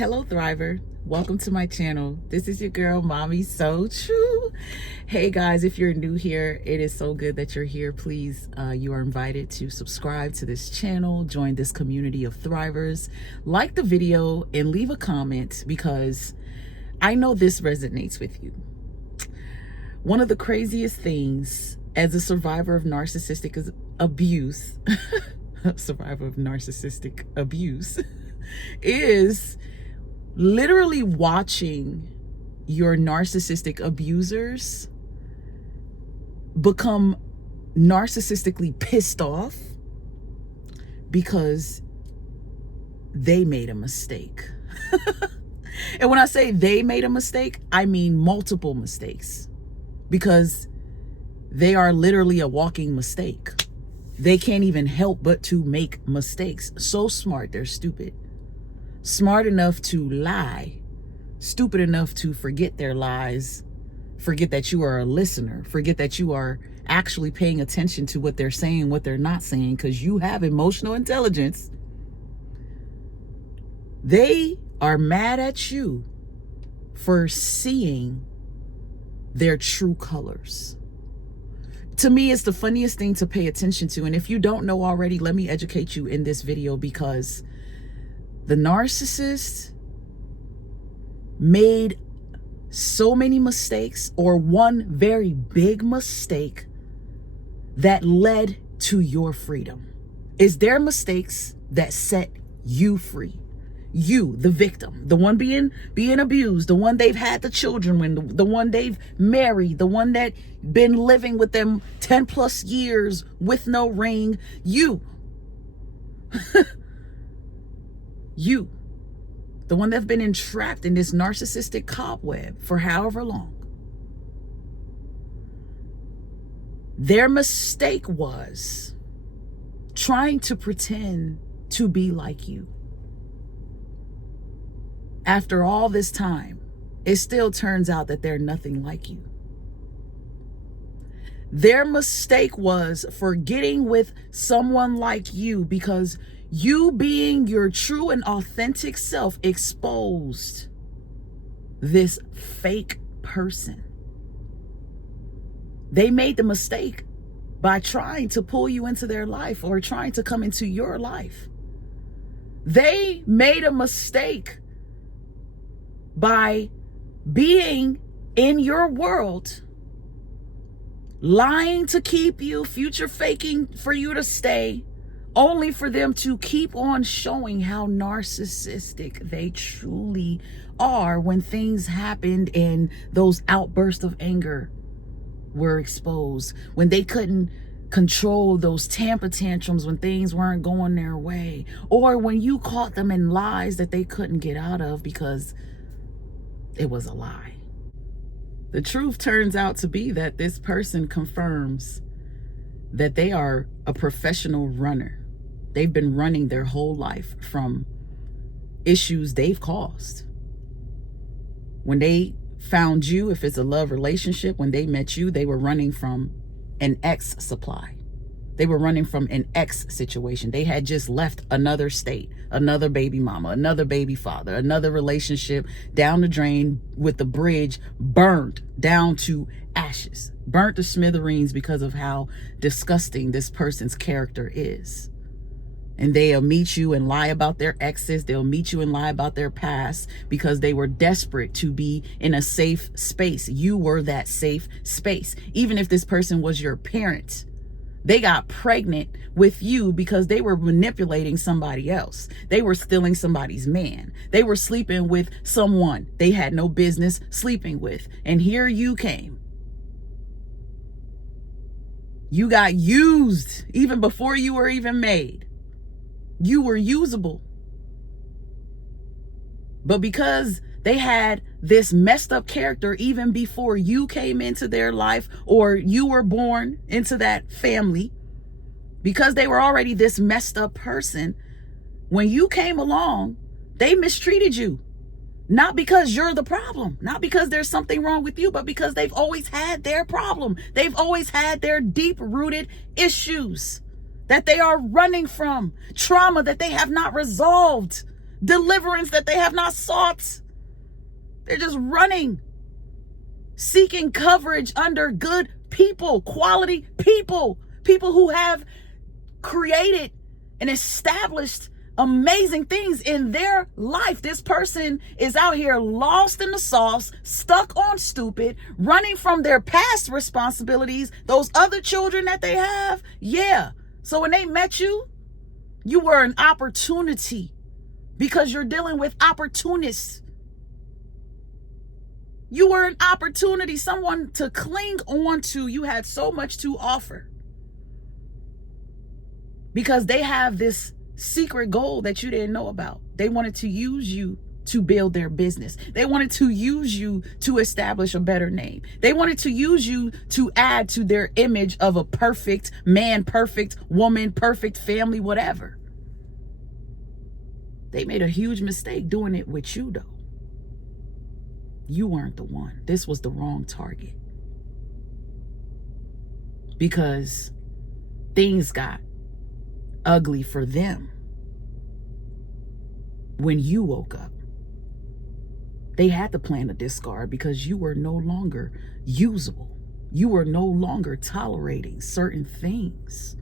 Hello Thriver, welcome to my channel. This is your girl MamiSoTrue. Hey guys, if you're new here, it is so good that you're here. Please, you are invited to subscribe to this channel, join this community of thrivers, like the video and leave a comment because I know this resonates with you. One of the craziest things as a survivor of narcissistic abuse is literally watching your narcissistic abusers become narcissistically pissed off because they made a mistake. And when I say they made a mistake, I mean multiple mistakes, because they are literally a walking mistake. They can't even help but to make mistakes. So smart, they're stupid. Smart enough to lie, stupid enough to forget their lies, forget that you are a listener, forget that you are actually paying attention to what they're saying, what they're not saying, because you have emotional intelligence. They are mad at you for seeing their true colors. To me, it's the funniest thing to pay attention to. And if you don't know already, let me educate you in this video, because the narcissist made so many mistakes, or one very big mistake that led to your freedom. It's their mistakes that set you free. You, the victim, the one being abused, the one they've had the children with, the one they've married, the one that been living with them 10 plus years with no ring. You, you, the one that's been entrapped in this narcissistic cobweb for however long. Their mistake was trying to pretend to be like you. After all this time, it still turns out that they're nothing like you. Their mistake was for getting with someone like you, because you being your true and authentic self exposed this fake person. They made the mistake by trying to pull you into their life or trying to come into your life. They made a mistake by being in your world, lying to keep you, future faking for you to stay, only for them to keep on showing how narcissistic they truly are when things happened and those outbursts of anger were exposed, when they couldn't control those temper tantrums when things weren't going their way, or when you caught them in lies that they couldn't get out of because it was a lie. The truth turns out to be that this person confirms that they are a professional runner. They've been running their whole life from issues they've caused. When they found you, if it's a love relationship, when they met you, they were running from an ex supply. They were running from an ex situation. They had just left another state, another baby mama, another baby father, another relationship down the drain with the bridge burnt down to ashes, burnt to smithereens because of how disgusting this person's character is. And they'll meet you and lie about their exes. They'll meet you and lie about their past because they were desperate to be in a safe space. You were that safe space. Even if this person was your parent, they got pregnant with you because they were manipulating somebody else. They were stealing somebody's man. They were sleeping with someone they had no business sleeping with. And here you came. You got used even before you were even made. You were usable. But because they had this messed up character even before you came into their life or you were born into that family, because they were already this messed up person, when you came along, they mistreated you. Not because you're the problem, not because there's something wrong with you, but because they've always had their problem. They've always had their deep-rooted issues that they are running from, trauma that they have not resolved. deliverance that they have not sought. They're just running, seeking coverage under good people, quality people, people who have created and established amazing things in their life. This person is out here lost in the sauce, stuck on stupid, running from their past responsibilities, those other children that they have. Yeah. So when they met you, you were an opportunity because you're dealing with opportunists. You were an opportunity, someone to cling on to. You had so much to offer because they have this secret goal that you didn't know about. They wanted to use you to build their business. They wanted to use you to establish a better name. They wanted to use you to add to their image of a perfect man, perfect woman, perfect family, whatever. They made a huge mistake doing it with you, though. You weren't the one. This was the wrong target. Because things got ugly for them when you woke up. They had to plan a discard because you were no longer usable. You were no longer tolerating certain things.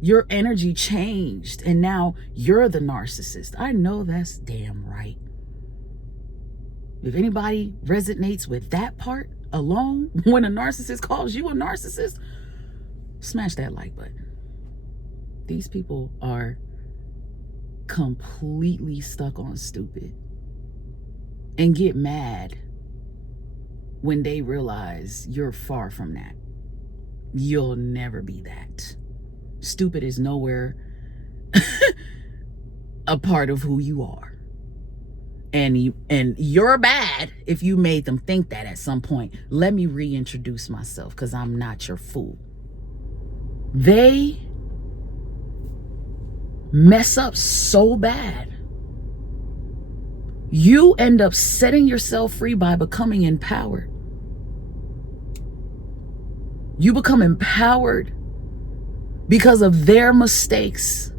Your energy changed and now you're the narcissist. I know that's damn right. If anybody resonates with that part alone, when a narcissist calls you a narcissist, smash that like button. These people are completely stuck on stupid and get mad when they realize you're far from that. You'll never be that. Stupid is nowhere a part of who you are. And you're bad if you made them think that at some point. Let me reintroduce myself because I'm not your fool. They mess up so bad. You end up setting yourself free by becoming empowered. You become empowered because of their mistakes.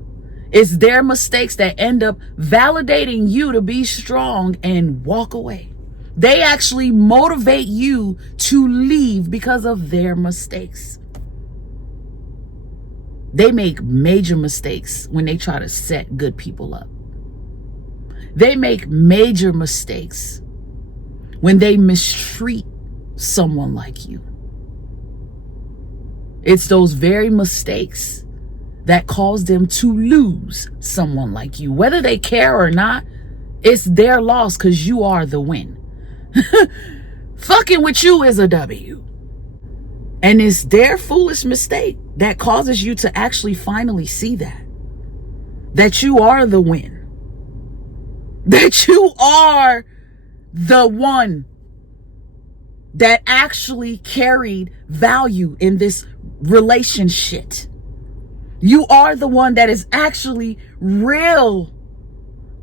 It's their mistakes that end up validating you to be strong and walk away. They actually motivate you to leave because of their mistakes. They make major mistakes when they try to set good people up. They make major mistakes when they mistreat someone like you. It's those very mistakes that cause them to lose someone like you. Whether they care or not, it's their loss because you are the win. Fucking with you is a W. And it's their foolish mistake that causes you to actually finally see that you are the win. That you are the one that actually carried value in this relationship. You are the one that is actually real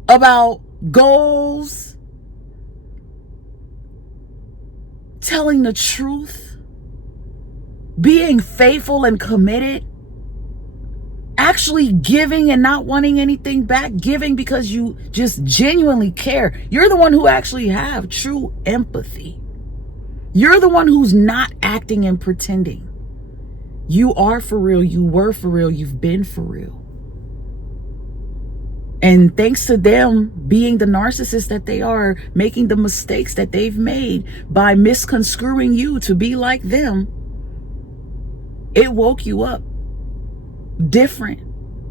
about goals, telling the truth, being faithful and committed, actually giving and not wanting anything back, giving because you just genuinely care. You're the one who actually have true empathy. You're the one who's not acting and pretending. You are for real. You were for real. You've been for real. And thanks to them being the narcissist that they are, making the mistakes that they've made by misconstruing you to be like them, it woke you up different.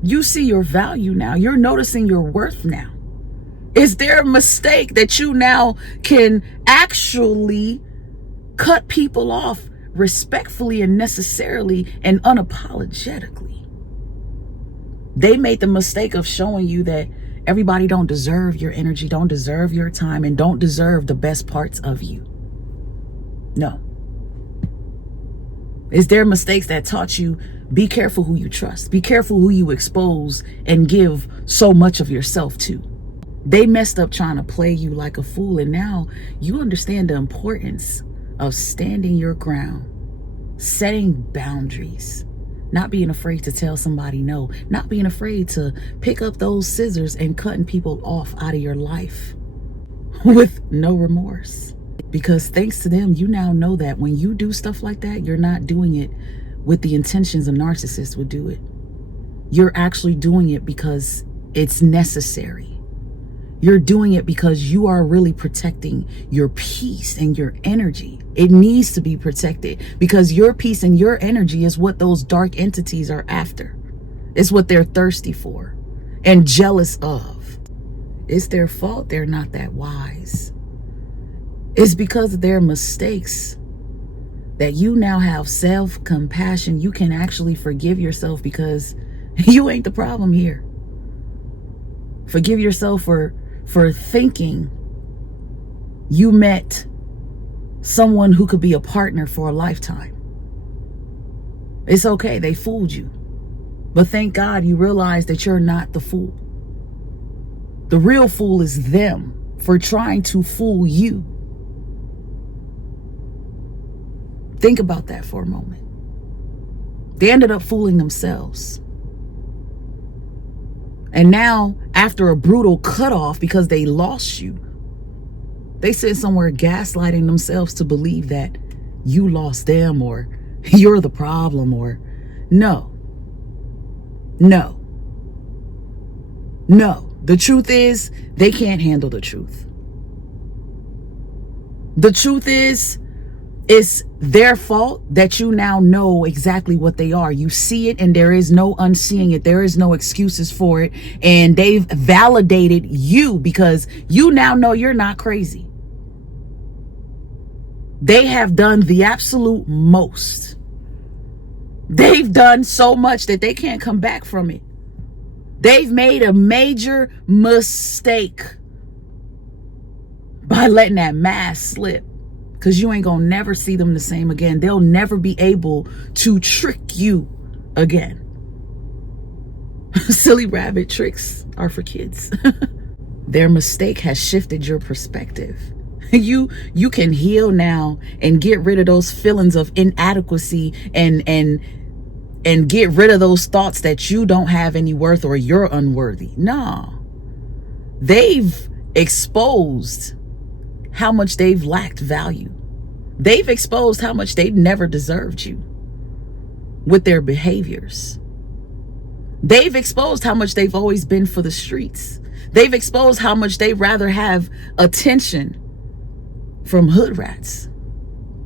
You see your value now. You're noticing your worth now. Is there a mistake that you now can actually cut people off respectfully and necessarily and unapologetically? They made the mistake of showing you that everybody don't deserve your energy, don't deserve your time, and don't deserve the best parts of you. No. It's their mistakes that taught you, be careful who you trust. Be careful who you expose and give so much of yourself to. They messed up trying to play you like a fool, and now you understand the importance of standing your ground, setting boundaries, not being afraid to tell somebody no, not being afraid to pick up those scissors and cutting people off out of your life with no remorse. Because thanks to them, you now know that when you do stuff like that, you're not doing it with the intentions a narcissist would do it. You're actually doing it because it's necessary. You're doing it because you are really protecting your peace and your energy. It needs to be protected because your peace and your energy is what those dark entities are after. It's what they're thirsty for and jealous of. It's their fault they're not that wise. It's because of their mistakes that you now have self-compassion. You can actually forgive yourself because you ain't the problem here. Forgive yourself for thinking you met someone who could be a partner for a lifetime. It's okay, they fooled you. But thank God you realize that you're not the fool. The real fool is them for trying to fool you. Think about that for a moment. They ended up fooling themselves. And now, after a brutal cutoff because they lost you, they sit somewhere gaslighting themselves to believe that you lost them or you're the problem or no. The truth is, they can't handle the truth. The truth is, it's their fault that you now know exactly what they are. You see it and there is no unseeing it. There is no excuses for it. And they've validated you because you now know you're not crazy. They have done the absolute most. They've done so much that they can't come back from it. They've made a major mistake by letting that mask slip. Because you ain't gonna never see them the same again. They'll never be able to trick you again. Silly rabbit tricks are for kids. Their mistake has shifted your perspective. You can heal now and get rid of those feelings of inadequacy and get rid of those thoughts that you don't have any worth or you're unworthy. No. They've exposed how much they've lacked value. They've exposed how much they've never deserved you with their behaviors. They've exposed how much they've always been for the streets. They've exposed how much they'd rather have attention from hood rats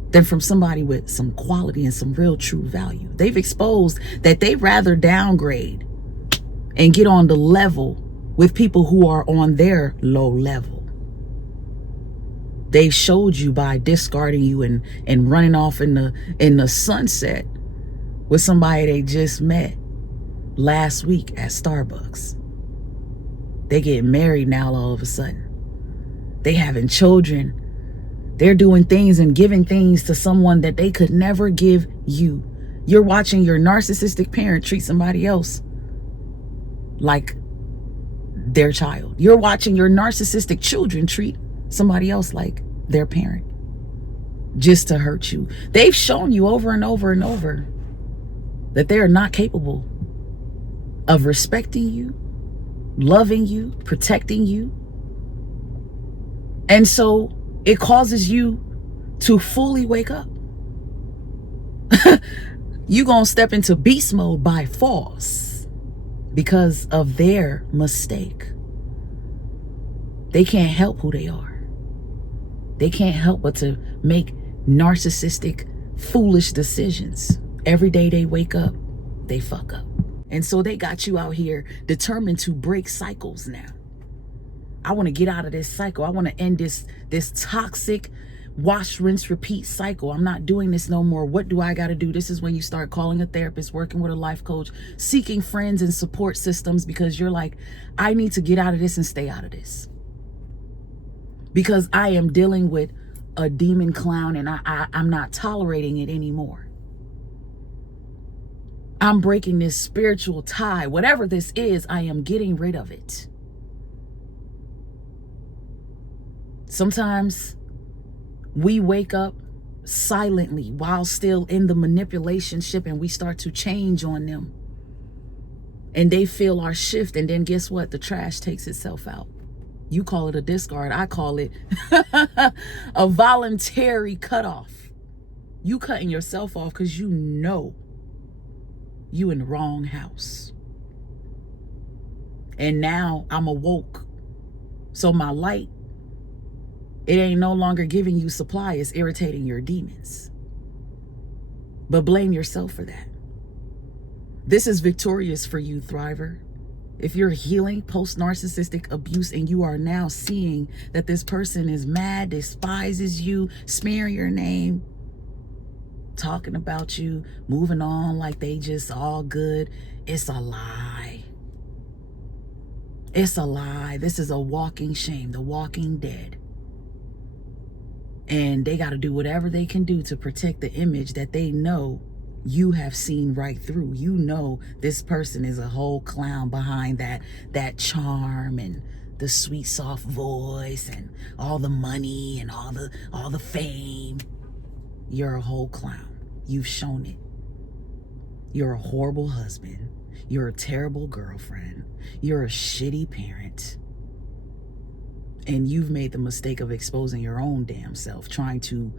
than from somebody with some quality and some real true value. They've exposed that they'd rather downgrade and get on the level with people who are on their low level. They showed you by discarding you and running off in the sunset with somebody they just met last week at Starbucks. They get married now all of a sudden. They having children. They're doing things and giving things to someone that they could never give you. You're watching your narcissistic parent treat somebody else like their child. You're watching your narcissistic children treat somebody else like their parent just to hurt you. They've shown you over and over and over that they are not capable of respecting you, loving you, protecting you. And so it causes you to fully wake up. You're going to step into beast mode by force because of their mistake. They can't help who they are. They can't help but to make narcissistic, foolish decisions. Every day they wake up, they fuck up. And so they got you out here determined to break cycles now. I want to get out of this cycle. I want to end this toxic wash, rinse, repeat cycle. I'm not doing this no more. What do I got to do? This is when you start calling a therapist, working with a life coach, seeking friends and support systems because you're like, I need to get out of this and stay out of this. Because I am dealing with a demon clown and I'm not tolerating it anymore. I'm breaking this spiritual tie. Whatever this is, I am getting rid of it. Sometimes we wake up silently while still in the manipulation ship, and we start to change on them. And they feel our shift, and then guess what? The trash takes itself out. You call it a discard. I call it a voluntary cutoff. You cutting yourself off because you know you in the wrong house. And now I'm awoke. So my light, it ain't no longer giving you supply. It's irritating your demons. But blame yourself for that. This is victorious for you, Thriver. If you're healing post-narcissistic abuse and you are now seeing that this person is mad, despises you, smearing your name, talking about you, moving on like they just all good, it's a lie. It's a lie. This is a walking shame, the walking dead. And they got to do whatever they can do to protect the image that they know you have seen right through. You know this person is a whole clown behind that charm and the sweet soft voice and all the money and all the fame. You're a whole clown. You've shown it. You're a horrible husband. You're a terrible girlfriend. You're a shitty parent. And you've made the mistake of exposing your own damn self, trying to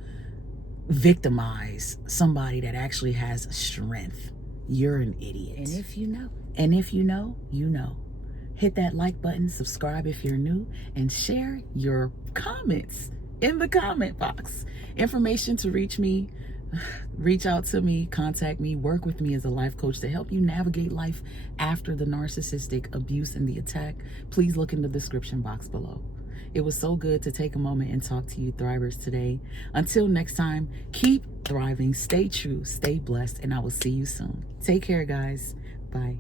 victimize somebody that actually has strength. You're an idiot. And if you know, you know. Hit that like button, subscribe if you're new, and share your comments in the comment box. Information to reach me, reach out to me, contact me, work with me as a life coach to help you navigate life after the narcissistic abuse and the attack. Please look in the description box below. It was so good to take a moment and talk to you Thrivers today. Until next time, keep thriving, stay true, stay blessed, and I will see you soon. Take care, guys. Bye.